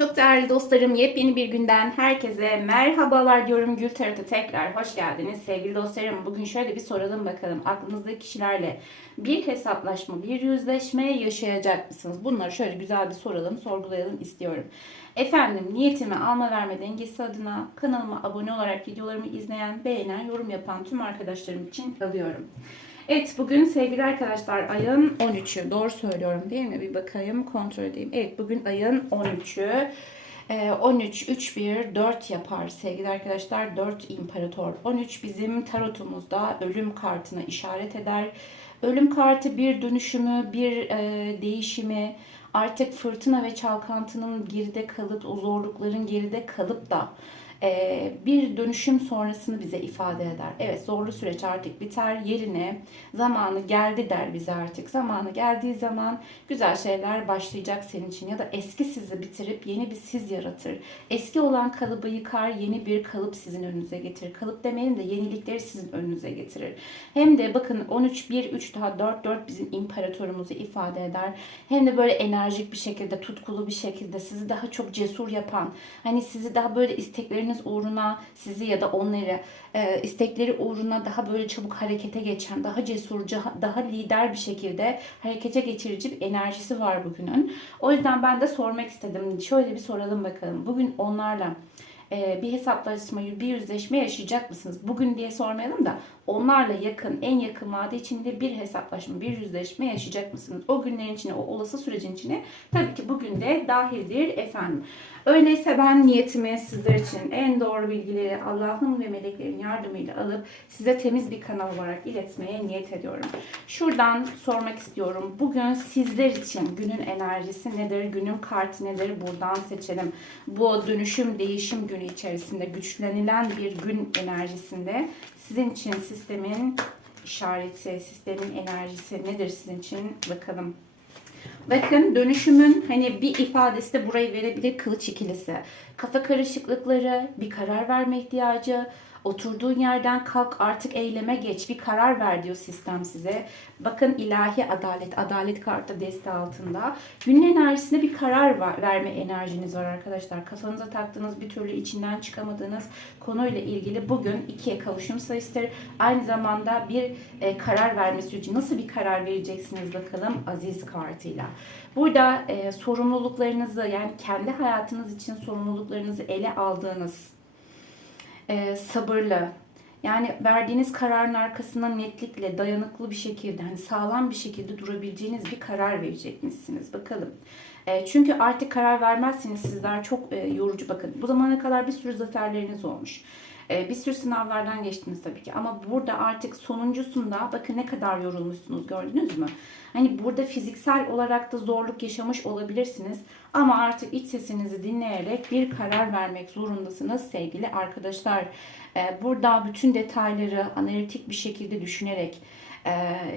Çok değerli dostlarım, yepyeni bir günden herkese merhabalar diyorum. Gül Tarot'a tekrar hoş geldiniz. Sevgili dostlarım, bugün şöyle bir soralım bakalım. Aklınızdaki kişilerle bir hesaplaşma, bir yüzleşme yaşayacak mısınız? Bunları şöyle güzel bir soralım, sorgulayalım istiyorum. Efendim, niyetimi alma verme dengesi adına kanalıma abone olarak videolarımı izleyen, beğenen, yorum yapan tüm arkadaşlarım için alıyorum. Evet bugün sevgili arkadaşlar ayın 13'ü. Doğru söylüyorum değil mi? Bir bakayım kontrol edeyim. Evet bugün ayın 13'ü. Ee, 13, 3, 1, 4 yapar sevgili arkadaşlar. 4 imparator. 13 bizim tarotumuzda ölüm kartına işaret eder. Ölüm kartı bir dönüşümü, bir e, değişimi, artık fırtına ve çalkantının geride kalıp, o zorlukların geride kalıp da e, bir dönüşüm sonrasını bize ifade eder. Evet zorlu süreç artık biter. Yerine zamanı geldi der bize artık. Zamanı geldiği zaman güzel şeyler başlayacak senin için. Ya da eski sizi bitirip yeni bir siz yaratır. Eski olan kalıbı yıkar, yeni bir kalıp sizin önünüze getirir. Kalıp demeyelim de yenilikleri sizin önünüze getirir. Hem de bakın 13, 1, 3 daha 4, 4 bizim imparatorumuzu ifade eder. Hem de böyle enerjik bir şekilde, tutkulu bir şekilde sizi daha çok cesur yapan, hani sizi daha böyle istekleriniz uğruna sizi ya da onları e, istekleri uğruna daha böyle çabuk harekete geçen, daha cesurca, daha lider bir şekilde harekete geçirici bir enerjisi var bugünün. O yüzden ben de sormak istedim. Şöyle bir soralım bakalım. Bugün onlarla e, bir hesaplaşma, bir yüzleşme yaşayacak mısınız? Bugün diye sormayalım da onlarla yakın, en yakın vade içinde bir hesaplaşma, bir yüzleşme yaşayacak mısınız? O günlerin içine, o olası sürecin içine tabii ki bugün de dahildir efendim. Öyleyse ben niyetimi sizler için en doğru bilgileri Allah'ın ve meleklerin yardımıyla alıp size temiz bir kanal olarak iletmeye niyet ediyorum. Şuradan sormak istiyorum. Bugün sizler için günün enerjisi nedir? Günün kartı nedir? Buradan seçelim. Bu dönüşüm, değişim günü içerisinde güçlenilen bir gün enerjisinde sizin için sistemin işareti, sistemin enerjisi nedir sizin için? Bakalım. Bakın dönüşümün hani bir ifadesi de burayı verebilir kılıç ikilisi. Kafa karışıklıkları, bir karar verme ihtiyacı, oturduğun yerden kalk artık eyleme geç bir karar ver diyor sistem size. Bakın ilahi adalet, adalet kartı deste altında. Günün enerjisinde bir karar var, verme enerjiniz var arkadaşlar. Kafanıza taktığınız bir türlü içinden çıkamadığınız konuyla ilgili bugün ikiye kavuşum sayısıdır. Aynı zamanda bir e, karar verme süreci. Nasıl bir karar vereceksiniz bakalım Aziz kartıyla. Burada e, sorumluluklarınızı yani kendi hayatınız için sorumluluklarınızı ele aldığınız e, sabırlı, yani verdiğiniz kararın arkasından netlikle, dayanıklı bir şekilde, hani sağlam bir şekilde durabileceğiniz bir karar verecekmişsiniz. Bakalım. E, çünkü artık karar vermezseniz sizler çok e, yorucu bakın. Bu zamana kadar bir sürü zaferleriniz olmuş. E, bir sürü sınavlardan geçtiniz tabii ki. Ama burada artık sonuncusunda bakın ne kadar yorulmuşsunuz gördünüz mü? Hani burada fiziksel olarak da zorluk yaşamış olabilirsiniz. Ama artık iç sesinizi dinleyerek bir karar vermek zorundasınız sevgili arkadaşlar. Ee, burada bütün detayları analitik bir şekilde düşünerek, e,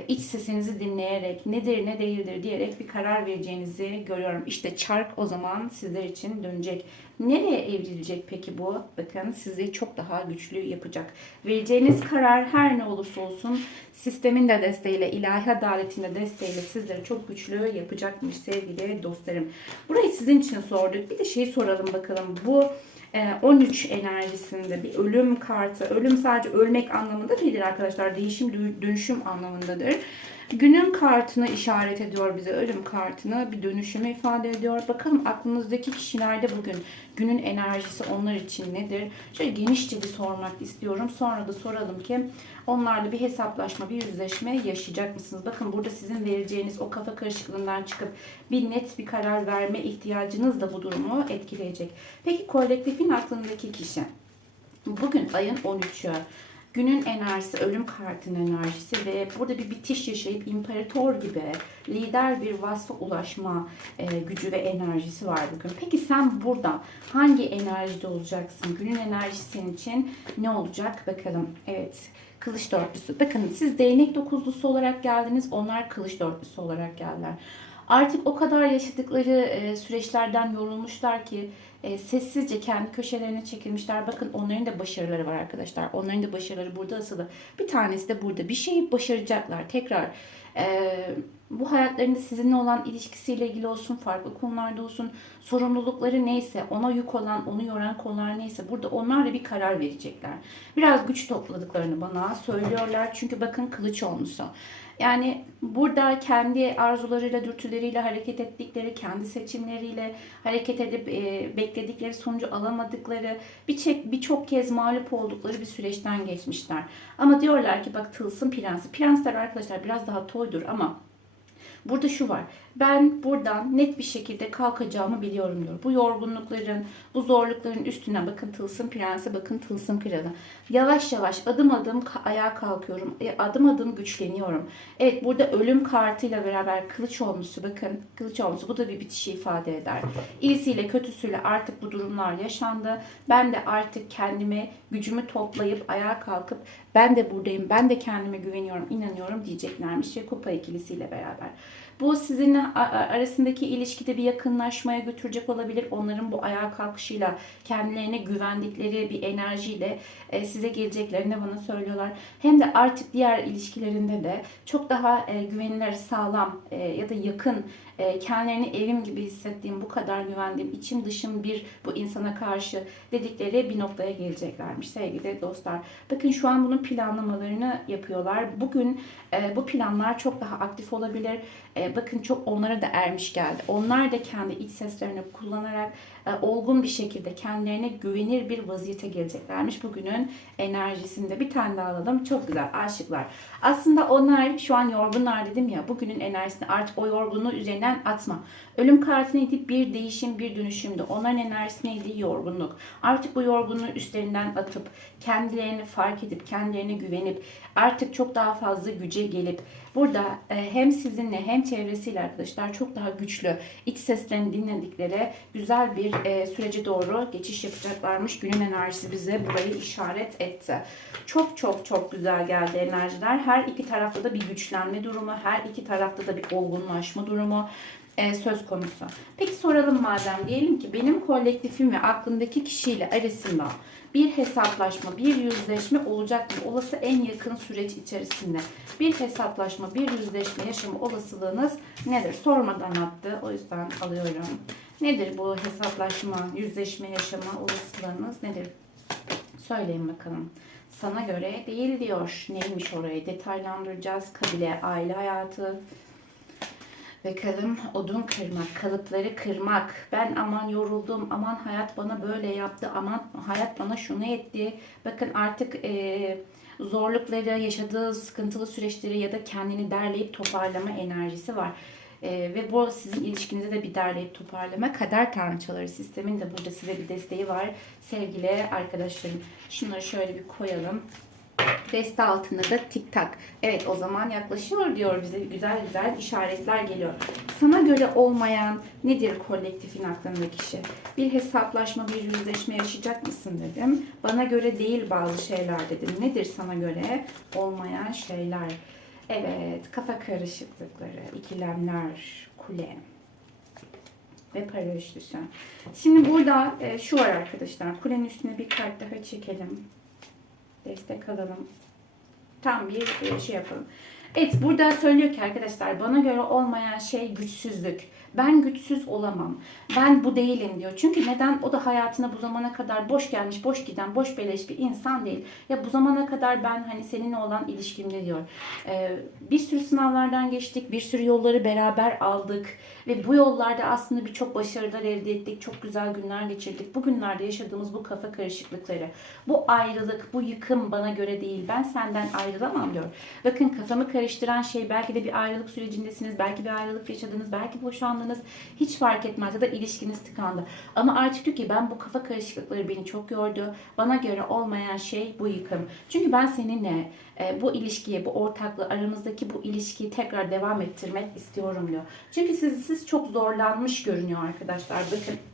iç sesinizi dinleyerek, nedir ne değildir diyerek bir karar vereceğinizi görüyorum. İşte çark o zaman sizler için dönecek. Nereye evrilecek peki bu? Bakın sizi çok daha güçlü yapacak. Vereceğiniz karar her ne olursa olsun sistemin de desteğiyle, ilahi adaletin de desteğiyle sizleri çok güçlü yapacakmış sevgili dostlarım. Burayı sizin için sorduk. Bir de şeyi soralım bakalım. Bu 13 enerjisinde bir ölüm kartı. Ölüm sadece ölmek anlamında değildir arkadaşlar. Değişim, dönüşüm anlamındadır. Günün kartını işaret ediyor bize. Ölüm kartını bir dönüşümü ifade ediyor. Bakalım aklınızdaki kişilerde bugün günün enerjisi onlar için nedir? Şöyle genişçe bir sormak istiyorum. Sonra da soralım ki onlarla bir hesaplaşma, bir yüzleşme yaşayacak mısınız? Bakın burada sizin vereceğiniz o kafa karışıklığından çıkıp bir net bir karar verme ihtiyacınız da bu durumu etkileyecek. Peki kolektifin aklındaki kişi bugün ayın 13'ü günün enerjisi, ölüm kartının enerjisi ve burada bir bitiş yaşayıp imparator gibi lider bir vasfa ulaşma e, gücü ve enerjisi var bugün. Peki sen burada hangi enerjide olacaksın? Günün enerjisi senin için ne olacak? Bakalım. Evet. Kılıç dörtlüsü. Bakın siz değnek dokuzlusu olarak geldiniz. Onlar kılıç dörtlüsü olarak geldiler. Artık o kadar yaşadıkları e, süreçlerden yorulmuşlar ki e, sessizce kendi köşelerine çekilmişler. Bakın onların da başarıları var arkadaşlar. Onların da başarıları burada asılı. Bir tanesi de burada. Bir şeyi başaracaklar. Tekrar e, bu hayatlarında sizinle olan ilişkisiyle ilgili olsun, farklı konularda olsun, sorumlulukları neyse, ona yük olan, onu yoran konular neyse burada onlarla bir karar verecekler. Biraz güç topladıklarını bana söylüyorlar. Çünkü bakın kılıç olmuşsa. Yani burada kendi arzularıyla, dürtüleriyle hareket ettikleri, kendi seçimleriyle hareket edip e, bekledikleri sonucu alamadıkları, birçok birçok kez mağlup oldukları bir süreçten geçmişler. Ama diyorlar ki bak tılsım prensi. Prensler arkadaşlar biraz daha toydur ama Burada şu var. Ben buradan net bir şekilde kalkacağımı biliyorum diyor. Bu yorgunlukların, bu zorlukların üstüne bakın tılsım prensi, bakın tılsım kralı. Yavaş yavaş adım adım ayağa kalkıyorum. E, adım adım güçleniyorum. Evet burada ölüm kartıyla beraber kılıç olmuşsu bakın. Kılıç olmuşsu bu da bir bitişi ifade eder. İyisiyle kötüsüyle artık bu durumlar yaşandı. Ben de artık kendimi gücümü toplayıp ayağa kalkıp ben de buradayım, ben de kendime güveniyorum, inanıyorum diyeceklermiş ve kupa ikilisiyle beraber. Bu a- arasındaki ilişkide bir yakınlaşmaya götürecek olabilir. Onların bu ayağa kalkışıyla kendilerine güvendikleri bir enerjiyle e, size geleceklerini bana söylüyorlar. Hem de artık diğer ilişkilerinde de çok daha e, güvenilir, sağlam e, ya da yakın kendilerini evim gibi hissettiğim, bu kadar güvendiğim, içim dışım bir bu insana karşı dedikleri bir noktaya geleceklermiş sevgili dostlar. Bakın şu an bunun planlamalarını yapıyorlar. Bugün bu planlar çok daha aktif olabilir. E, bakın çok onlara da ermiş geldi. Onlar da kendi iç seslerini kullanarak e, olgun bir şekilde kendilerine güvenir bir vaziyete geleceklermiş. Bugünün enerjisinde bir tane daha alalım. Çok güzel aşıklar. Aslında onlar şu an yorgunlar dedim ya. Bugünün enerjisini artık o yorgunluğu üzerinden atma. Ölüm kartı neydi? Bir değişim, bir dönüşümdü. Onların enerjisi neydi? Yorgunluk. Artık bu yorgunluğu üstlerinden atıp kendilerini fark edip kendilerine güvenip artık çok daha fazla güce gelip burada e, hem sizinle hem çevresiyle arkadaşlar çok daha güçlü iç seslerini dinledikleri güzel bir e, sürece doğru geçiş yapacaklarmış. Günün enerjisi bize burayı işaret etti. Çok çok çok güzel geldi enerjiler. Her iki tarafta da bir güçlenme durumu, her iki tarafta da bir olgunlaşma durumu e, söz konusu. Peki soralım madem diyelim ki benim kolektifim ve aklımdaki kişiyle arasında bir hesaplaşma, bir yüzleşme olacak mı? Olası en yakın süreç içerisinde bir hesaplaşma, bir yüzleşme yaşama olasılığınız nedir? Sormadan attı. O yüzden alıyorum. Nedir bu hesaplaşma, yüzleşme yaşama olasılığınız nedir? Söyleyin bakalım. Sana göre değil diyor. Neymiş orayı detaylandıracağız. Kabile, aile hayatı, Bakalım odun kırmak, kalıpları kırmak. Ben aman yoruldum, aman hayat bana böyle yaptı, aman hayat bana şunu etti. Bakın artık e, zorlukları, yaşadığı sıkıntılı süreçleri ya da kendini derleyip toparlama enerjisi var. E, ve bu sizin ilişkinizde de bir derleyip toparlama. Kader tanrıçaları sistemin de burada size bir desteği var. Sevgili arkadaşlarım. Şunları şöyle bir koyalım. Deste altında da tik tak. Evet o zaman yaklaşıyor diyor bize güzel güzel işaretler geliyor. Sana göre olmayan nedir kolektifin aklında kişi? Bir hesaplaşma, bir yüzleşme yaşayacak mısın dedim. Bana göre değil bazı şeyler dedim. Nedir sana göre olmayan şeyler? Evet kafa karışıklıkları, ikilemler, kule ve para üçlüsü. Şimdi burada e, şu var arkadaşlar. Kulenin üstüne bir kart daha çekelim destek alalım. Tam bir şey yapalım. Evet burada söylüyor ki arkadaşlar bana göre olmayan şey güçsüzlük. Ben güçsüz olamam. Ben bu değilim diyor. Çünkü neden? O da hayatına bu zamana kadar boş gelmiş, boş giden, boş beleş bir insan değil. Ya bu zamana kadar ben hani seninle olan ilişkimde diyor. Ee, bir sürü sınavlardan geçtik, bir sürü yolları beraber aldık. Ve bu yollarda aslında birçok başarılar elde ettik. Çok güzel günler geçirdik. Bugünlerde yaşadığımız bu kafa karışıklıkları, bu ayrılık, bu yıkım bana göre değil. Ben senden ayrılamam diyor. Bakın kafamı karıştıran şey belki de bir ayrılık sürecindesiniz. Belki bir ayrılık yaşadınız. Belki boşandınız. Hiç fark etmez ya da ilişkiniz tıkandı. Ama artık diyor ki ben bu kafa karışıklıkları beni çok yordu. Bana göre olmayan şey bu yıkım. Çünkü ben seninle e, bu ilişkiyi, bu ortaklığı, aramızdaki bu ilişkiyi tekrar devam ettirmek istiyorum diyor. Çünkü siz, siz çok zorlanmış görünüyor arkadaşlar. Bakın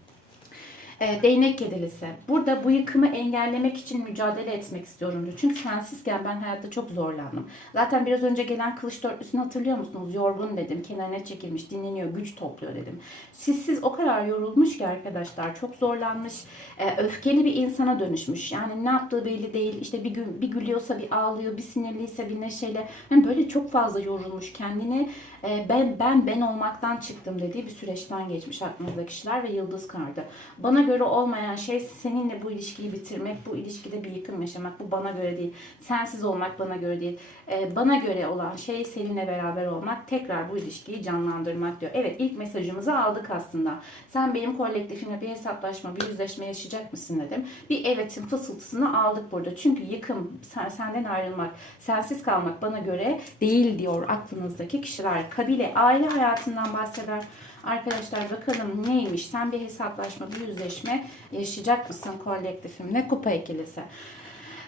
E, değnek yedilisi. Burada bu yıkımı engellemek için mücadele etmek istiyorum diyor. Çünkü sensizken ben hayatta çok zorlandım. Zaten biraz önce gelen kılıç dörtlüsünü hatırlıyor musunuz? Yorgun dedim. Kenarına çekilmiş, dinleniyor, güç topluyor dedim. Sizsiz o kadar yorulmuş ki arkadaşlar. Çok zorlanmış. e, öfkeli bir insana dönüşmüş. Yani ne yaptığı belli değil. İşte bir gün bir gülüyorsa bir ağlıyor, bir sinirliyse bir neşeyle. Yani böyle çok fazla yorulmuş. Kendini e, ben ben ben olmaktan çıktım dediği bir süreçten geçmiş aklınızdaki kişiler ve yıldız kartı. Bana göre olmayan şey seninle bu ilişkiyi bitirmek, bu ilişkide bir yıkım yaşamak. Bu bana göre değil. Sensiz olmak bana göre değil. E, bana göre olan şey seninle beraber olmak, tekrar bu ilişkiyi canlandırmak diyor. Evet ilk mesajımızı aldık aslında. Sen benim kolektifimle bir hesaplaşma, bir yüzleşme yaşayacak mısın dedim. Bir evetin fısıltısını aldık burada. Çünkü yıkım, sen, senden ayrılmak, sensiz kalmak bana göre değil diyor aklınızdaki kişiler. Kabile, aile hayatından bahseder. Arkadaşlar bakalım neymiş? Sen bir hesaplaşma, bir yüzleşme yaşayacak mısın kolektifimle? Kupa ikilisi.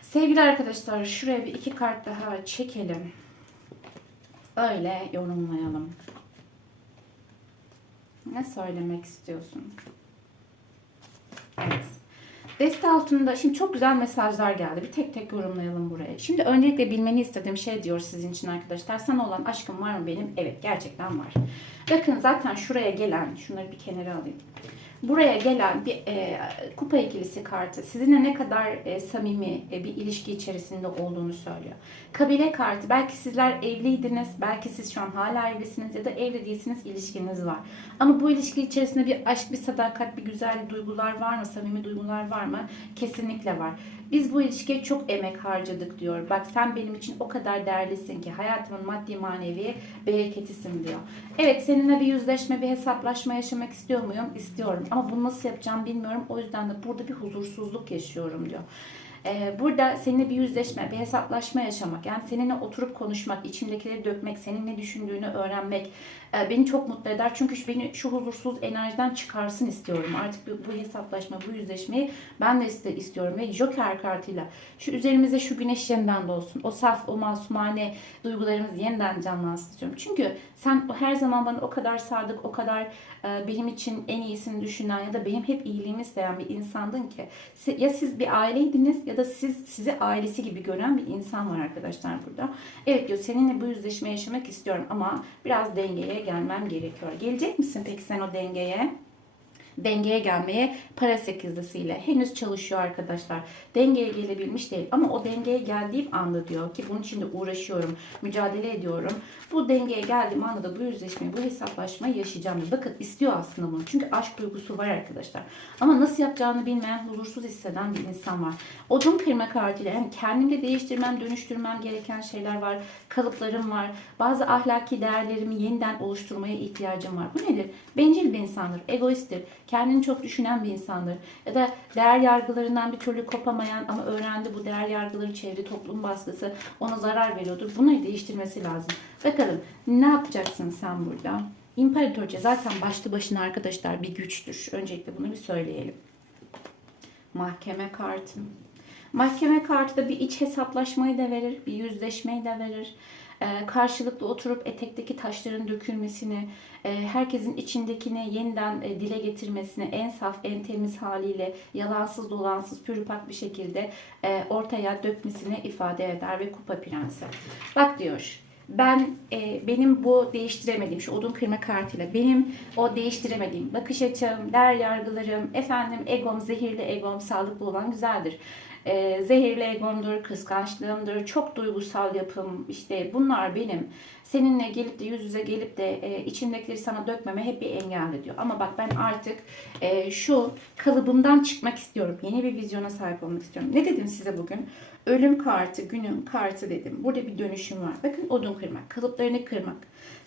Sevgili arkadaşlar şuraya bir iki kart daha çekelim. Öyle yorumlayalım. Ne söylemek istiyorsun? Evet. Deste altında şimdi çok güzel mesajlar geldi. Bir tek tek yorumlayalım buraya. Şimdi öncelikle bilmeni istediğim şey diyor sizin için arkadaşlar. Sana olan aşkım var mı benim? Evet gerçekten var. Bakın zaten şuraya gelen, şunları bir kenara alayım. Buraya gelen bir e, kupa ikilisi kartı sizinle ne kadar e, samimi e, bir ilişki içerisinde olduğunu söylüyor. Kabile kartı belki sizler evliydiniz, belki siz şu an hala evlisiniz ya da evli değilsiniz ilişkiniz var. Ama bu ilişki içerisinde bir aşk, bir sadakat, bir güzel duygular var mı? Samimi duygular var mı? Kesinlikle var. Biz bu ilişkiye çok emek harcadık diyor. Bak sen benim için o kadar değerlisin ki hayatımın maddi manevi bereketisin diyor. Evet seninle bir yüzleşme, bir hesaplaşma yaşamak istiyor muyum? İstiyorum. Ama bunu nasıl yapacağım bilmiyorum. O yüzden de burada bir huzursuzluk yaşıyorum diyor. Ee, burada seninle bir yüzleşme, bir hesaplaşma yaşamak, yani seninle oturup konuşmak, içimdekileri dökmek, senin ne düşündüğünü öğrenmek beni çok mutlu eder. Çünkü beni şu huzursuz enerjiden çıkarsın istiyorum. Artık bu, bu hesaplaşma, bu yüzleşmeyi ben de istiyorum. Ve Joker kartıyla şu üzerimize şu güneş yeniden doğsun. O saf, o masumane duygularımız yeniden canlansın istiyorum. Çünkü sen her zaman bana o kadar sadık, o kadar e, benim için en iyisini düşünen ya da benim hep iyiliğimi isteyen bir insandın ki ya siz bir aileydiniz ya da siz sizi ailesi gibi gören bir insan var arkadaşlar burada. Evet diyor seninle bu yüzleşme yaşamak istiyorum ama biraz dengeye gelmem gerekiyor. Gelecek misin peki sen o dengeye? Dengeye gelmeye para sekizlisiyle henüz çalışıyor arkadaşlar. Dengeye gelebilmiş değil ama o dengeye geldiğim anda diyor ki bunun için de uğraşıyorum, mücadele ediyorum. Bu dengeye geldiğim anda da bu yüzleşmeyi, bu hesaplaşmayı yaşayacağım. Bakın istiyor aslında bunu. Çünkü aşk duygusu var arkadaşlar. Ama nasıl yapacağını bilmeyen, huzursuz hisseden bir insan var. Odun kırma kartıyla yani kendimde değiştirmem, dönüştürmem gereken şeyler var. Kalıplarım var. Bazı ahlaki değerlerimi yeniden oluşturmaya ihtiyacım var. Bu nedir? Bencil bir insandır, egoisttir, kendini çok düşünen bir insandır. Ya da değer yargılarından bir türlü kopamayan ama öğrendi bu değer yargıları çevre toplum baskısı ona zarar veriyordur. Bunları değiştirmesi lazım. Bakalım ne yapacaksın sen burada? İmparatorca zaten başlı başına arkadaşlar bir güçtür. Öncelikle bunu bir söyleyelim. Mahkeme kartı. Mahkeme kartı da bir iç hesaplaşmayı da verir, bir yüzleşmeyi de verir. Ee, karşılıklı oturup etekteki taşların dökülmesini, e, herkesin içindekini yeniden e, dile getirmesini en saf, en temiz haliyle yalansız dolansız pürüpak bir şekilde e, ortaya dökmesini ifade eder ve kupa prensi. Bak diyor ben e, benim bu değiştiremediğim şu odun kırma kartıyla benim o değiştiremediğim bakış açım, değer yargılarım, efendim egom, zehirli egom sağlıklı olan güzeldir. E, zehirli egomdur, kıskançlığımdır, çok duygusal yapım işte bunlar benim seninle gelip de yüz yüze gelip de e, içimdekileri sana dökmeme hep bir engel ediyor. Ama bak ben artık e, şu kalıbımdan çıkmak istiyorum. Yeni bir vizyona sahip olmak istiyorum. Ne dedim size bugün? Ölüm kartı, günün kartı dedim. Burada bir dönüşüm var. Bakın odun kırmak, kalıplarını kırmak.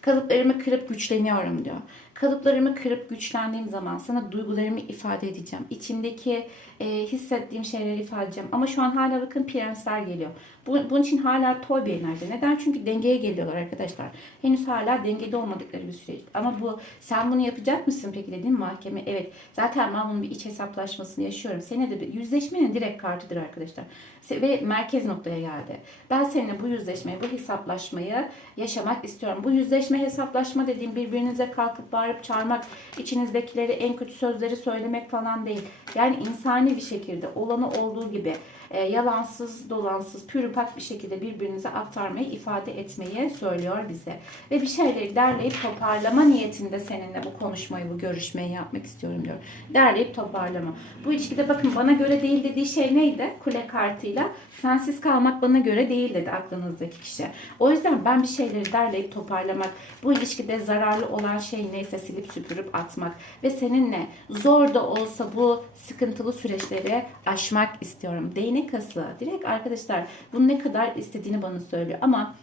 Kalıplarımı kırıp güçleniyorum diyor. Kalıplarımı kırıp güçlendiğim zaman sana duygularımı ifade edeceğim. İçimdeki e, hissettiğim şeyleri ifade edeceğim. Ama şu an hala bakın prensler geliyor. Bu, bunun için hala toy bir enerji. Neden? Çünkü dengeye geliyorlar arkadaşlar. Henüz hala dengede olmadıkları bir süreç. Ama bu sen bunu yapacak mısın peki dedim mahkeme. Evet. Zaten ben bunun bir iç hesaplaşmasını yaşıyorum. Sene de bir yüzleşmenin direkt kartıdır arkadaşlar. Ve merkez noktaya geldi. Ben seninle bu yüzleşmeyi, bu hesaplaşmayı yaşamak istiyorum. Bu yüzleşme hesaplaşma dediğim birbirinize kalkıp bağırıp bağırıp çağırmak, içinizdekileri en kötü sözleri söylemek falan değil. Yani insani bir şekilde olanı olduğu gibi e, yalansız, dolansız, pürüpak bir şekilde birbirinize aktarmayı, ifade etmeyi söylüyor bize. Ve bir şeyleri derleyip toparlama niyetinde seninle bu konuşmayı, bu görüşmeyi yapmak istiyorum diyor. Derleyip toparlama. Bu ilişkide bakın bana göre değil dediği şey neydi? Kule kartıyla sensiz kalmak bana göre değil dedi aklınızdaki kişi. O yüzden ben bir şeyleri derleyip toparlamak, bu ilişkide zararlı olan şey neyse silip süpürüp atmak ve seninle zor da olsa bu sıkıntılı süreçleri aşmak istiyorum. Değnek kası. Direkt arkadaşlar bunu ne kadar istediğini bana söylüyor ama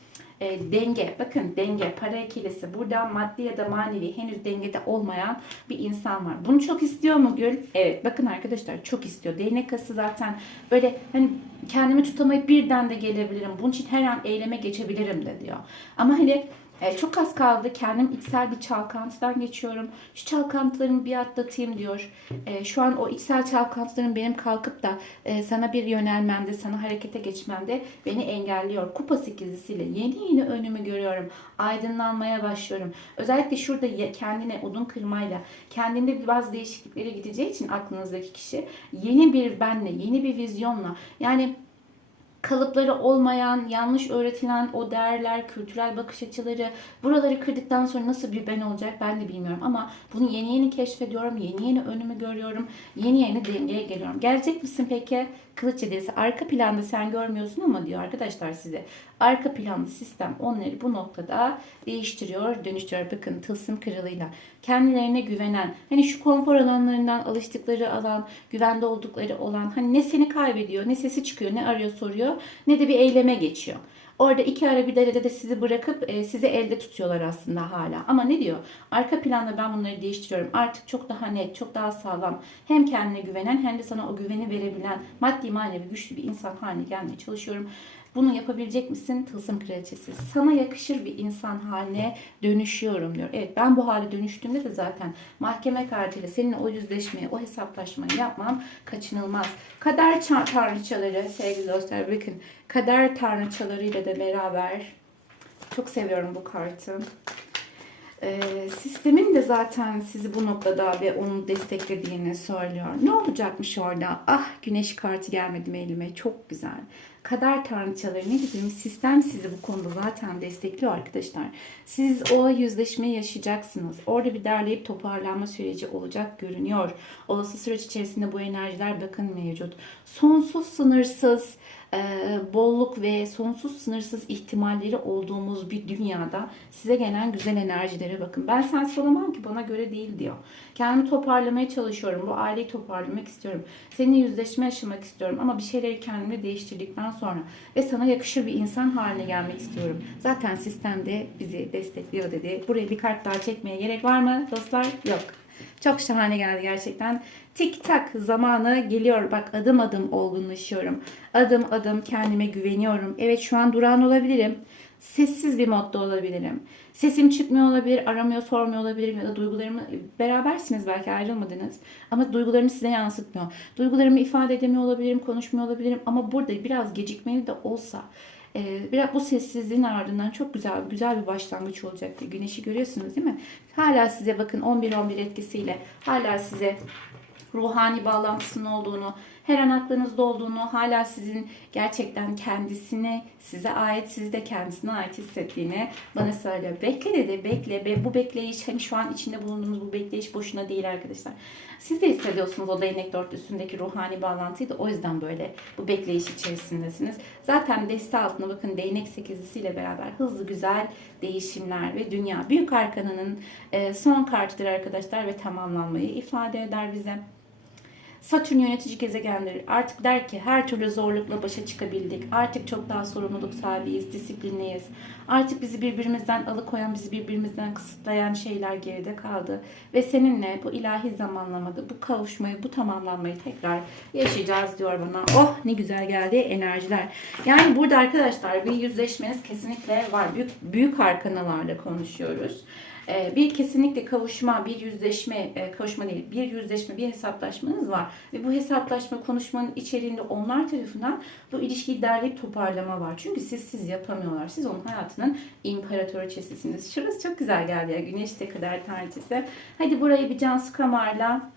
e, denge, bakın denge, para ikilisi. Burada maddi ya da manevi henüz dengede olmayan bir insan var. Bunu çok istiyor mu Gül? Evet, bakın arkadaşlar çok istiyor. Değnek kası zaten böyle hani kendimi tutamayıp birden de gelebilirim. Bunun için her an eyleme geçebilirim de diyor. Ama hani e, çok az kaldı. Kendim içsel bir çalkantıdan geçiyorum. Şu çalkantılarımı bir atlatayım diyor. E, şu an o içsel çalkantıların benim kalkıp da e, sana bir yönelmemde, sana harekete geçmemde beni engelliyor. Kupa sekizlisiyle yeni yeni önümü görüyorum. Aydınlanmaya başlıyorum. Özellikle şurada kendine odun kırmayla, kendinde bazı değişikliklere gideceği için aklınızdaki kişi yeni bir benle, yeni bir vizyonla yani kalıpları olmayan, yanlış öğretilen o değerler, kültürel bakış açıları, buraları kırdıktan sonra nasıl bir ben olacak ben de bilmiyorum. Ama bunu yeni yeni keşfediyorum, yeni yeni önümü görüyorum, yeni yeni dengeye geliyorum. Gelecek misin peki? Kılıç hediyesi arka planda sen görmüyorsun ama diyor arkadaşlar size. Arka planda sistem onları bu noktada değiştiriyor, dönüştürüyor. Bakın tılsım kralıyla kendilerine güvenen, hani şu konfor alanlarından alıştıkları alan, güvende oldukları olan, hani ne seni kaybediyor, ne sesi çıkıyor, ne arıyor soruyor, ne de bir eyleme geçiyor. Orada iki ara bir derede de sizi bırakıp e, sizi elde tutuyorlar aslında hala. Ama ne diyor? Arka planda ben bunları değiştiriyorum. Artık çok daha net, çok daha sağlam. Hem kendine güvenen hem de sana o güveni verebilen maddi manevi güçlü bir insan haline gelmeye çalışıyorum. Bunu yapabilecek misin? Tılsım kraliçesi. Sana yakışır bir insan haline dönüşüyorum diyor. Evet ben bu hale dönüştüğümde de zaten mahkeme kartıyla seninle o yüzleşmeyi, o hesaplaşmayı yapmam kaçınılmaz. Kader ça- tanrıçaları sevgili dostlar bakın. Kader tanrıçalarıyla da beraber çok seviyorum bu kartı. Ee, sistemin de zaten sizi bu noktada ve onu desteklediğini söylüyor. Ne olacakmış orada? Ah güneş kartı gelmedi mi elime? Çok güzel. Kader tanrıçaları ne diyeyim? Sistem sizi bu konuda zaten destekliyor arkadaşlar. Siz o yüzleşmeyi yaşayacaksınız. Orada bir derleyip toparlanma süreci olacak görünüyor. Olası süreç içerisinde bu enerjiler bakın mevcut. Sonsuz sınırsız e, bolluk ve sonsuz sınırsız ihtimalleri olduğumuz bir dünyada size gelen güzel enerjilere bakın. Ben sensiz olamam ki bana göre değil diyor. Kendimi toparlamaya çalışıyorum. Bu aileyi toparlamak istiyorum. Seninle yüzleşme yaşamak istiyorum. Ama bir şeyleri kendimde değiştirdikten sonra ve sana yakışır bir insan haline gelmek istiyorum. Zaten sistemde bizi destekliyor dedi. Buraya bir kart daha çekmeye gerek var mı dostlar? Yok. Çok şahane geldi gerçekten. Tik tak zamanı geliyor. Bak adım adım olgunlaşıyorum. Adım adım kendime güveniyorum. Evet şu an durağan olabilirim. Sessiz bir modda olabilirim. Sesim çıkmıyor olabilir, aramıyor, sormuyor olabilirim ya da duygularımı berabersiniz belki ayrılmadınız. Ama duygularımı size yansıtmıyor. Duygularımı ifade edemiyor olabilirim, konuşmuyor olabilirim ama burada biraz gecikmeli de olsa e, biraz bu sessizliğin ardından çok güzel güzel bir başlangıç olacak. Güneşi görüyorsunuz değil mi? Hala size bakın 11-11 etkisiyle hala size ruhani bağlantısının olduğunu, her an aklınızda olduğunu, hala sizin gerçekten kendisine, size ait, siz de kendisine ait hissettiğini bana söylüyor. Bekle dedi, bekle. Ve bu bekleyiş, hani şu an içinde bulunduğunuz bu bekleyiş boşuna değil arkadaşlar. Siz de hissediyorsunuz o değnek dörtlüsündeki ruhani bağlantıyı da o yüzden böyle bu bekleyiş içerisindesiniz. Zaten deste altına bakın değnek sekizlisiyle beraber hızlı güzel değişimler ve dünya büyük arkanının e, son kartıdır arkadaşlar ve tamamlanmayı ifade eder bize. Satürn yönetici gezegenleri artık der ki her türlü zorlukla başa çıkabildik. Artık çok daha sorumluluk sahibiyiz, disiplinliyiz. Artık bizi birbirimizden alıkoyan, bizi birbirimizden kısıtlayan şeyler geride kaldı. Ve seninle bu ilahi zamanlamada bu kavuşmayı, bu tamamlanmayı tekrar yaşayacağız diyor bana. Oh ne güzel geldi enerjiler. Yani burada arkadaşlar bir yüzleşmeniz kesinlikle var. Büyük, büyük arkanalarla konuşuyoruz. Ee, bir kesinlikle kavuşma, bir yüzleşme, e, kavuşma değil, bir yüzleşme, bir hesaplaşmanız var. Ve bu hesaplaşma konuşmanın içeriğinde onlar tarafından bu ilişkiyi derleyip toparlama var. Çünkü siz siz yapamıyorlar. Siz onun hayatının imparatoriçesisiniz. Şurası çok güzel geldi ya. Güneş de kadar tanrıçası. Hadi burayı bir Cansu Kamar'la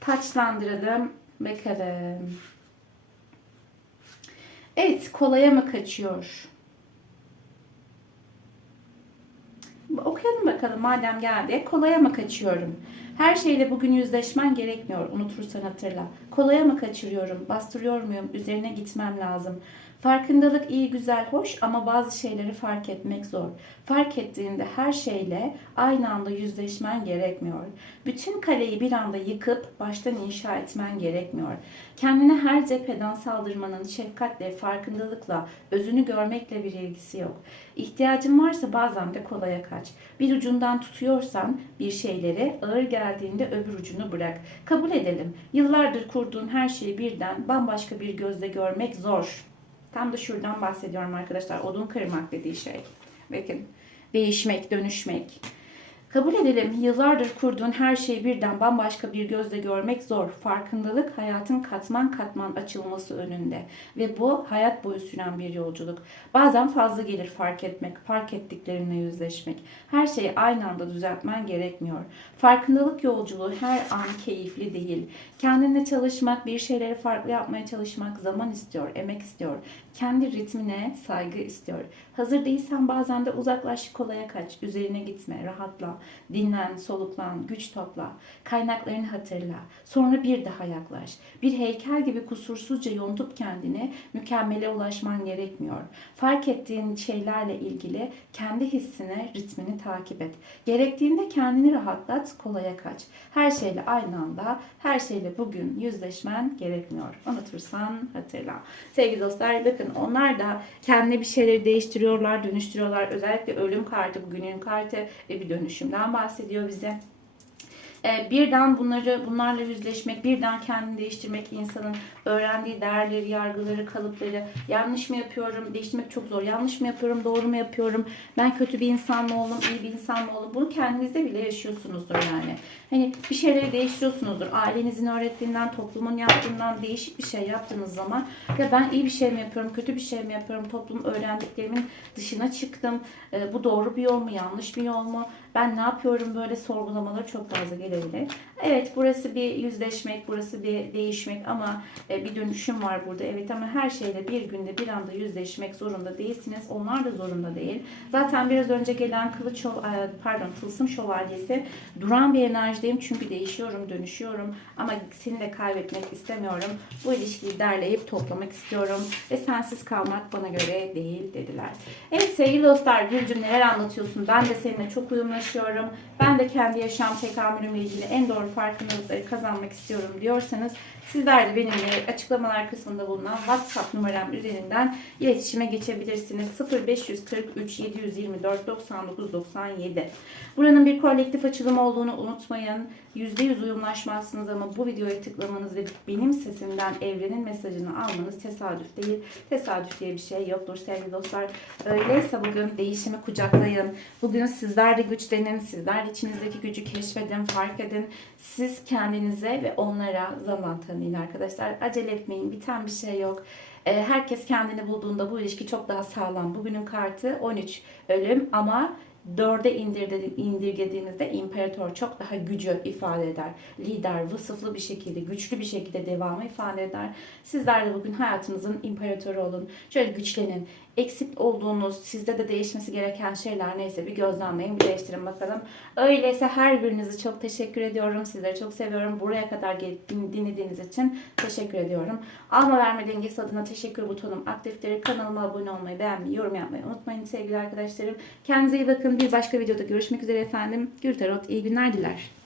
taçlandıralım. Bakalım. Evet, kolaya mı kaçıyor? Okuyalım bakalım madem geldi. Kolaya mı kaçıyorum? Her şeyle bugün yüzleşmen gerekmiyor. Unutursan hatırla. Kolaya mı kaçırıyorum? Bastırıyor muyum? Üzerine gitmem lazım. Farkındalık iyi, güzel, hoş ama bazı şeyleri fark etmek zor. Fark ettiğinde her şeyle aynı anda yüzleşmen gerekmiyor. Bütün kaleyi bir anda yıkıp baştan inşa etmen gerekmiyor. Kendine her cepheden saldırmanın şefkatle, farkındalıkla, özünü görmekle bir ilgisi yok. İhtiyacın varsa bazen de kolaya kaç. Bir ucundan tutuyorsan bir şeyleri ağır geldiğinde öbür ucunu bırak. Kabul edelim. Yıllardır kurduğun her şeyi birden bambaşka bir gözle görmek zor. Tam da şuradan bahsediyorum arkadaşlar. Odun kırmak dediği şey. Bakın değişmek, dönüşmek. Kabul edelim yıllardır kurduğun her şeyi birden bambaşka bir gözle görmek zor. Farkındalık hayatın katman katman açılması önünde. Ve bu hayat boyu süren bir yolculuk. Bazen fazla gelir fark etmek, fark ettiklerinle yüzleşmek. Her şeyi aynı anda düzeltmen gerekmiyor. Farkındalık yolculuğu her an keyifli değil. Kendinle çalışmak, bir şeyleri farklı yapmaya çalışmak zaman istiyor, emek istiyor. Kendi ritmine saygı istiyor. Hazır değilsen bazen de uzaklaş, kolaya kaç, üzerine gitme, rahatla, dinlen, soluklan, güç topla, kaynaklarını hatırla. Sonra bir daha yaklaş. Bir heykel gibi kusursuzca yontup kendini mükemmele ulaşman gerekmiyor. Fark ettiğin şeylerle ilgili kendi hissine, ritmini takip et. Gerektiğinde kendini rahatlat, kolaya kaç. Her şeyle aynı anda, her şeyle bugün yüzleşmen gerekmiyor. Unutursan hatırla. Sevgili dostlar bakın onlar da kendine bir şeyleri değiştiriyorlar, dönüştürüyorlar. Özellikle ölüm kartı, bugünün kartı ve bir dönüşümden bahsediyor bize. Ee, birden bunları bunlarla yüzleşmek, birden kendini değiştirmek insanın öğrendiği değerleri, yargıları, kalıpları yanlış mı yapıyorum, değiştirmek çok zor. Yanlış mı yapıyorum, doğru mu yapıyorum? Ben kötü bir insan mı oldum, iyi bir insan mı oldum? Bunu kendinizde bile yaşıyorsunuzdur yani. Hani bir şeyleri değiştiriyorsunuzdur. Ailenizin öğrettiğinden, toplumun yaptığından değişik bir şey yaptığınız zaman ya ben iyi bir şey mi yapıyorum, kötü bir şey mi yapıyorum? Toplum öğrendiklerimin dışına çıktım. Ee, bu doğru bir yol mu, yanlış bir yol mu? Ben ne yapıyorum böyle sorgulamaları çok fazla gelebilir. Evet burası bir yüzleşmek, burası bir değişmek ama e, bir dönüşüm var burada. Evet ama her şeyle bir günde bir anda yüzleşmek zorunda değilsiniz. Onlar da zorunda değil. Zaten biraz önce gelen kılıç e, pardon tılsım şövalyesi duran bir enerjideyim çünkü değişiyorum, dönüşüyorum ama seni de kaybetmek istemiyorum. Bu ilişkiyi derleyip toplamak istiyorum ve sensiz kalmak bana göre değil dediler. Evet sevgili dostlar Gülcüm neler anlatıyorsun? Ben de seninle çok uyumlaşıyorum. Ben de kendi yaşam tekamülümle ilgili en doğru farkındalıkları kazanmak istiyorum diyorsanız sizler de benimle açıklamalar kısmında bulunan WhatsApp numaram üzerinden iletişime geçebilirsiniz. 0543 724 99 97. Buranın bir kolektif açılım olduğunu unutmayın. %100 uyumlaşmazsınız ama bu videoya tıklamanız ve benim sesimden evrenin mesajını almanız tesadüf değil. Tesadüf diye bir şey yoktur sevgili dostlar. Öyleyse bugün değişimi kucaklayın. Bugün sizler de güçlenin. Sizler de içinizdeki gücü keşfedin, fark edin. Siz kendinize ve onlara zaman tanıyın arkadaşlar. Acele etmeyin. Biten bir şey yok. Ee, Herkes kendini bulduğunda bu ilişki çok daha sağlam. Bugünün kartı 13 ölüm ama dörde indirdi- indirgediğimizde imparator çok daha gücü ifade eder. Lider, vasıflı bir şekilde, güçlü bir şekilde devamı ifade eder. Sizler de bugün hayatınızın imparatoru olun. Şöyle güçlenin. Eksik olduğunuz, sizde de değişmesi gereken şeyler neyse bir gözlemleyin, bir değiştirin bakalım. Öyleyse her birinizi çok teşekkür ediyorum. Sizleri çok seviyorum. Buraya kadar dinlediğiniz için teşekkür ediyorum. Alma verme dengesi adına teşekkür butonum aktiftir. Kanalıma abone olmayı, beğenmeyi, yorum yapmayı unutmayın sevgili arkadaşlarım. Kendinize iyi bakın. Bir başka videoda görüşmek üzere efendim. Gül Tarot iyi günler diler.